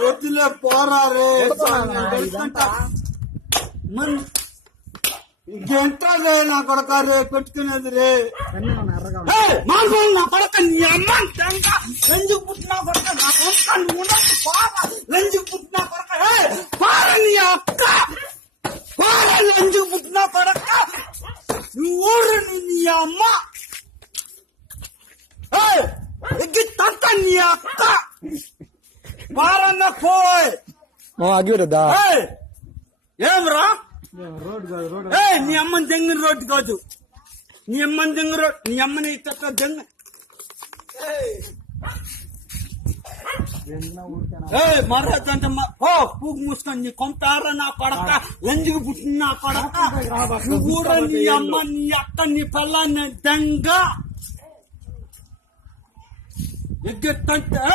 వద్దులే పోరా రే ఇంకెంటా రే నా కొడక రే పెట్టుకునేది రే మామూలు నా కొడక నీ అమ్మ లంజు పుట్టినా కొడక నా కొడక నువ్వు లంజు పుట్టినా కొడక పార నీ అక్క పార లంజు పుట్టినా కొడక నువ్వు ఊరు నీ అమ్మ ఎగ్గి తంత నీ అక్క పారన్న పోయ్ అగ్గిపెట్టద్దా ఏమ్రా నీ అమ్మని దెంగిన రోడ్డు కాదు నీ అమ్మని దెంగ రోడ్డు నీ అమ్మని ఇట్లా దెంగ మర్రదంట పూగు మూసుకొని నీ కొంతారా నా కొడక లంజుకు పుట్టిన నా కొడక నువ్వు కూడా నీ అమ్మ నీ అక్క నీ పిల్లాన్ని దెంగ ఎగ్గెత్తంటే